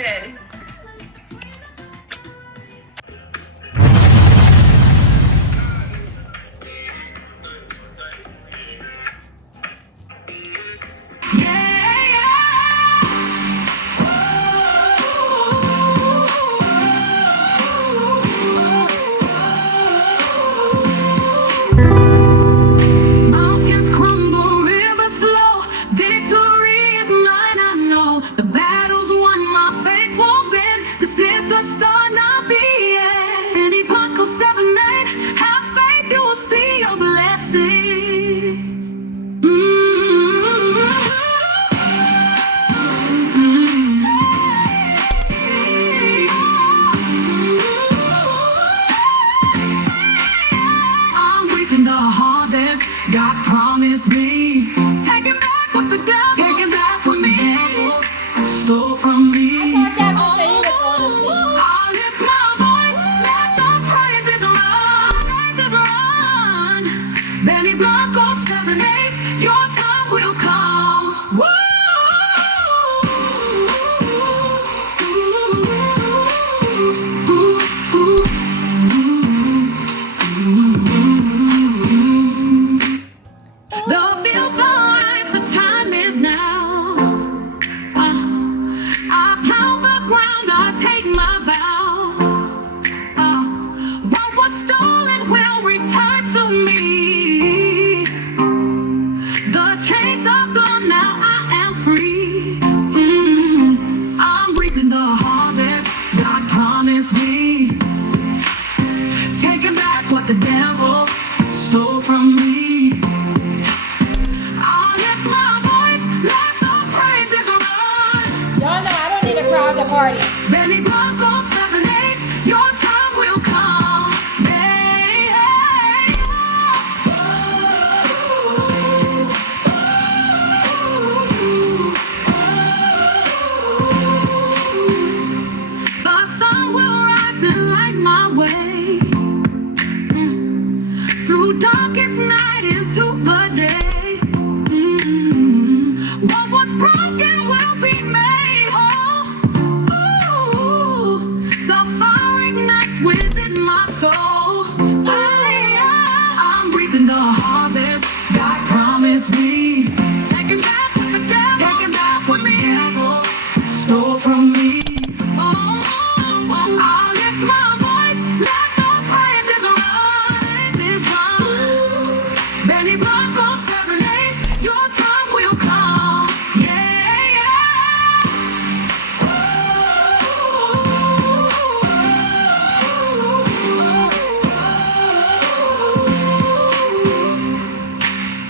Sério. God promised me, taking back what the devil, taking back what the devil stole from me. I'll lift my voice, let the praises run. Benny Blanco 7-8, your time will come. Woo! The fields are ripe, the time is now. I plow the ground, I take my vow. What was stolen will return to me. The chains are gone, now I am free. I'm reaping the harvest God promised me, taking back what the devil stole from me. The party. Benny Blanco 7-8, your time will come. Hey, hey. The sun will rise and light my way through darkest night into the day. What was broken will be made whole. Within my soul, I'm reaping the harvest God promised me, taking back what the devil, taking back what the devil stole from me. I'll lift my voice, let the praises run. Benny Blanco 7-8, your time will come. Yeah, yeah.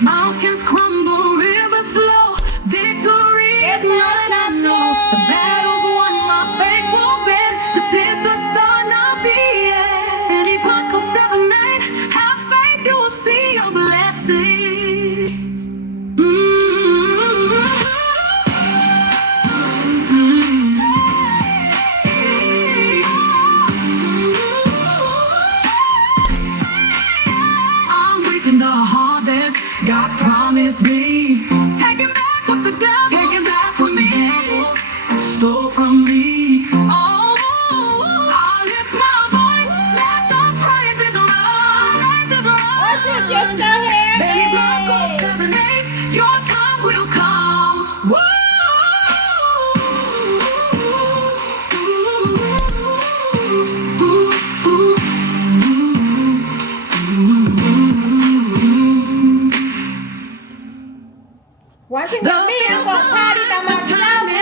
Mountains crumble, rivers flow, victory is mine, I know. The battle's won, my faith won't bend. This is the start, not the end. Benny Blanco 7-8, have faith, you will see your blessings. I'm reaping the harvest God promised me, taking back what the devil, taking back what the devil stole from me. Oh, I'll lift my voice, let the praises run. You're still here. Benny Blanco 7-8, your time will come. Woo! One thing with me, I'm gonna party by myself, honey.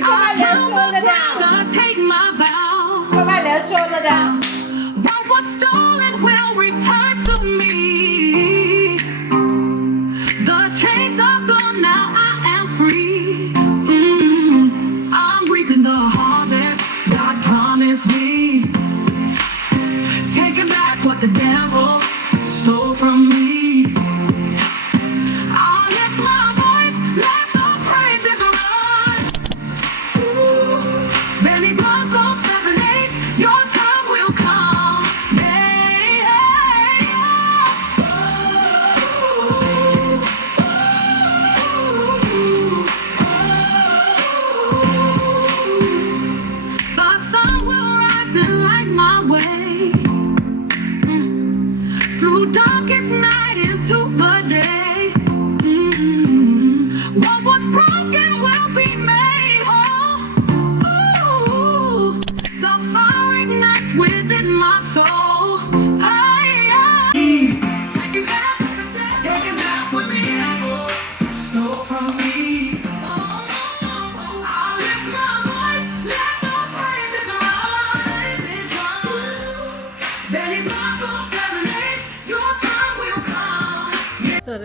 Put my left shoulder down. Take my vow. Put my left shoulder down. What was stolen will return to me. The chains are gone, now I am free. I'm reaping the harvest God promised me, taking back what the devil stole from me. I'll lift my voice, let the praises run. Benny Blanco 7-8, your time will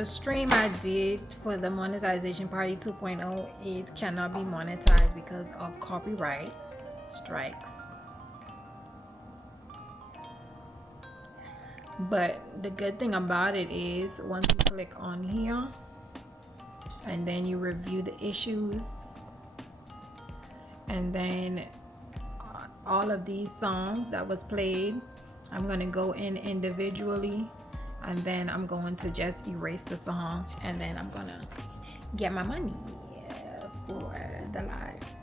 the stream I did for the monetization party 2.0, it cannot be monetized because of copyright strikes. But the good thing about it is once you click on here and then you review the issues, and then all of these songs that was played, I'm gonna go in individually, and then I'm going to just erase the song, and then I'm gonna get my money for the live.